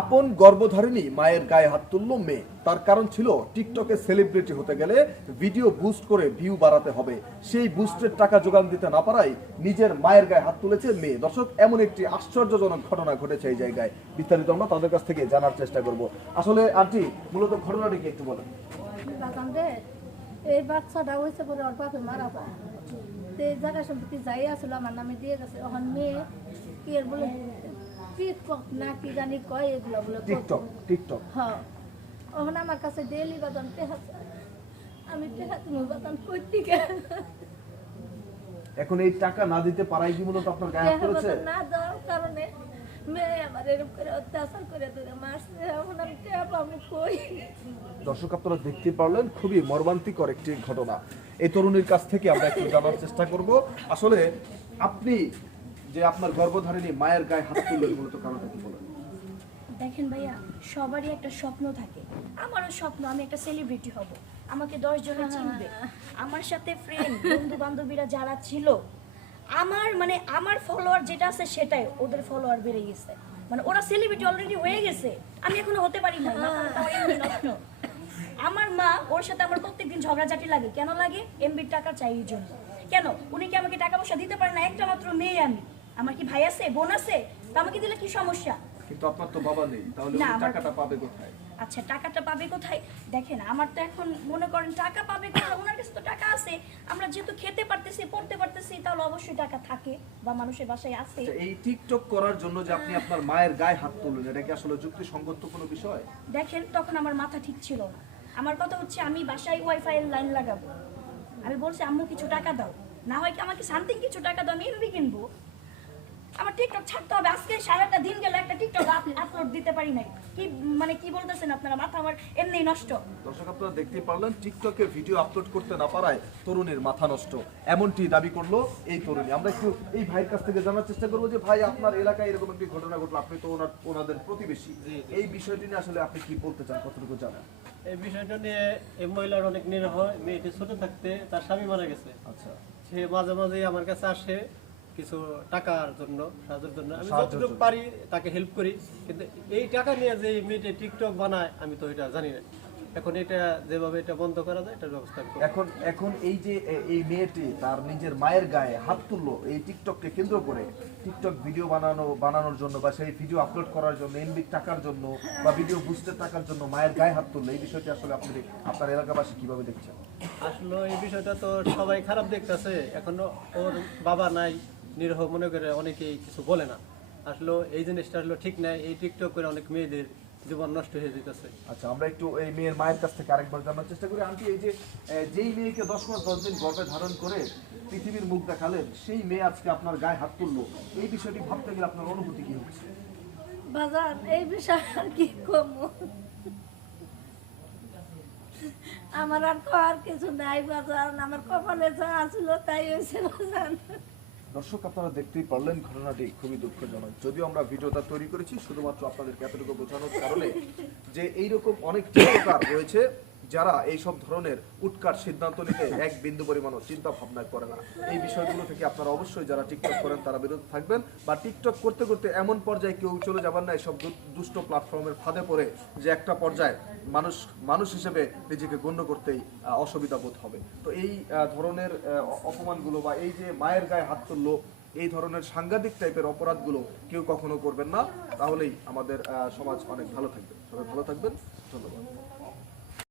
আপন গর্ভধারিণী মায়ের গায়ে হাত তুলল মেয়ে। তার কারণ ছিল টিকটকে সেলিব্রিটি হতে গেলে ভিডিও বুস্ট করে ভিউ বাড়াতে হবে। সেই বুস্টের টাকা যোগান দিতে না পারায় নিজের মায়ের গায়ে হাত তুলেছে মেয়ে। দর্শক, এমন একটি আশ্চর্যজনক ঘটনা ঘটেছে এই জায়গায়। বিস্তারিত আমরা তাদের কাছ থেকে জানার চেষ্টা করব। আসলে, আন্টি, মূলত ঘটনাটি কি একটু বলেন। এই বাচ্চাটা হয়েছে জায়গা সম্পত্তি যাই আসলো, আমার নামে দিয়ে গেছে। এখন মেয়ে কি বলে? টিকটক না কি জানি কয় এগুলো বলে টিকটক টিকটক হ্যাঁ। এখন আমার কাছে ডেলি আমি করতে এখন এই টাকা না দিতে পারাই কি মূলত আপনার গায়ে হাত বাদান না দেওয়ার কারণে দর্শক আপনারা দেখতে পারলেন খুবই মর্মান্তিকর একটি ঘটনা। এই তরুণীর কাছ থেকে আমরা একটু জানার চেষ্টা করব। আসলে আপনি যে আপনার গর্ভধারিণী মায়ের গায়ে হাত তুললেন মূলত কারণটা কি বলেন? দেখেন ভাইয়া, সবারই একটা স্বপ্ন থাকে। আমারও স্বপ্ন, আমি একটা সেলিব্রিটি হব। আমাকে দশ জনে চিনবে। আমার সাথে ফ্রেন্ড বন্ধু বান্ধবীরা যারা ছিল, আমার মানে আমার ফলোয়ার যেটা আছে সেটাই ওদের ফলোয়ার বেড়ে গেছে। মানে ওরা সেলিব্রিটি অলরেডি হয়ে গেছে। আমি এখনও হতে পারি না। আমার মা, ওর সাথে আমার প্রত্যেকদিন ঝগড়াঝাটি লাগে। কেন লাগে? এমবির টাকা চাই জন্য। কেন? উনি কি আমাকে টাকা পয়সা দিতে পারে না? একটা মাত্র মেয়ে আমি। আমার কি ভাই আছে? বোন আছে? তা আমাকে দিলে কি সমস্যা? কিন্তু আপনার তো বাবা নেই তাহলে টাকাটা পাবে কোথায়? আচ্ছা টাকাটা পাবে কোথায়? দেখেন আমার তো এখন মনে করেন টাকা পাবে কোথায়? ওনার কাছে তো টাকা আছে। আমরা যেহেতু খেতে পারতেছি পড়তে পারতেছি তাহলে অবশ্যই টাকা থাকে বা মানুষের বাসায় আছে। আচ্ছা, এই টিকটক করার জন্য যে আপনি আপনার মায়ের গায়ে হাত তুললেন এটা কি আসলে যুক্তিসঙ্গত কোনো বিষয়? দেখেন তখন আমার মাথা ঠিক ছিল না। আমার কথা হচ্ছে আমি বাসায় ওয়াইফাই এর লাইন লাগাবো। আমি বলছি আম্মু কিছু টাকা দাও। না হয় কি আমাকে সামথিং কিছু টাকা দাও আমি এমবি কিনবো। আমার টিকটক ছাড়তে হবে। আজকে সারাটা দিন গেলে একটা টিকটক আপলোড দিতে পারি নাই। কি মানে কি বলতেছেন আপনারা? মাথা আমার এমনি নষ্ট। দর্শক আপনারা দেখতেই পারলেন টিকটকে ভিডিও আপলোড করতে না পারায় তরুণীর মাথা নষ্ট। এমনটি দাবি করল এই তরুণী। আমরা একটু এই ভাইয়ের কাছ থেকে জানার চেষ্টা করব যে ভাই আপনার এলাকায় এরকম একটি ঘটনা ঘটলো। আপনি তো ওনার ওনাদের প্রতিবেশী। এই বিষয়টি নিয়ে আসলে আপনি কি বলতে চান? কতটুকু জানেন? এই বিষয়টা নিয়ে এই মহিলার অনেক নিরহ। মেয়েটি ছোট থাকতে তার স্বামী মারা গেছে। আচ্ছা। সে মাঝে মাঝে আমার কাছে আসে। কিছু টাকার জন্য সাহায্যের জন্য। আমি যতটুকু পারি তাকে হেল্প করি কিন্তু এই টাকা নিয়ে যে মেয়েটি টিকটক বানায় আমি তো এটা জানি না। এখন এটা যেভাবে এটা বন্ধ করা যায় এটার ব্যবস্থা এখন এখন এই যে এই মেয়েটি তার নিজের মায়ের গায়ে হাত তুললো এই টিকটককে কেন্দ্র করে টিকটক ভিডিও বানানো বানানোর জন্য বা সেই ভিডিও আপলোড করার জন্য এমবি টাকার জন্য বা ভিডিও বুস্টের টাকার জন্য মায়ের গায়ে হাত তুললো এই বিষয়টি আসলে আপনি আপনার এলাকাবাসী কীভাবে দেখছেন? আসলে এই বিষয়টা তো সবাই খারাপ দেখতেছে। এখনও ওর বাবা নাই নিরহ মনে করে অনেকেই কিছু বলে না। আসলে এই জিনিসটা আসলে ঠিক নাই এই টিকটক করে অনেক মেয়েদের জীবন নষ্ট হয়ে যেতেছে। আচ্ছা আমরা একটু এই মেয়ের মায়ের কাছ থেকে আরেকবার জানার চেষ্টা করি। আন্টি এই যে যেই মেয়েকে দশ মাস দশ দিন গর্ভে ধারণ করে পৃথিবীর মুখ দেখালেন সেই মেয়ে আজকে আপনার গায়ে হাত তুললো। এই বিষয়টি ভাবতে গেলে আপনার অনুভূতি কি হচ্ছে? বাজার এই বিষয়ে আর কি কমু? আমার আর কর কিছু নাই বাজার আমার কপালে যা আসলো তাই হয়েছে বাজার দর্শক, আপনারা দেখতেই পারলেন, ঘটনাটি খুবই দুঃখজনক। যদিও আমরা ভিডিওটা তৈরি করেছি, শুধুমাত্র আপনাদেরকে এতটুকু বোঝানোর কারণে যে এইরকম অনেক চিত্রকার রয়েছে। যারা এই সব ধরনের উৎকার সিদ্ধান্ত নিতে এক বিন্দু পরিমাণও চিন্তা ভাবনা করে না। এই বিষয়গুলো থেকে আপনারা অবশ্যই যারা টিকটক করেন, তারা বিরত থাকবেন বা টিকটক করতে করতে এমন পর্যায়ে কেউ চলে যাবেন না এইসব দুষ্ট প্ল্যাটফর্মের ফাঁদে পড়ে যে একটা পর্যায়ে মানুষ মানুষ হিসেবে নিজেকে গণ্য করতেই অসুবিধা বোধ হবে। তো এই ধরনের অপমানগুলো বা এই যে মায়ের গায়ে হাত তুললো, এই ধরনের সাংঘাতিক টাইপের অপরাধগুলো কেউ কখনো করবেন না। তাহলেই আমাদের সমাজ অনেক ভালো থাকবে। সবাই ভালো থাকবেন। ধন্যবাদ।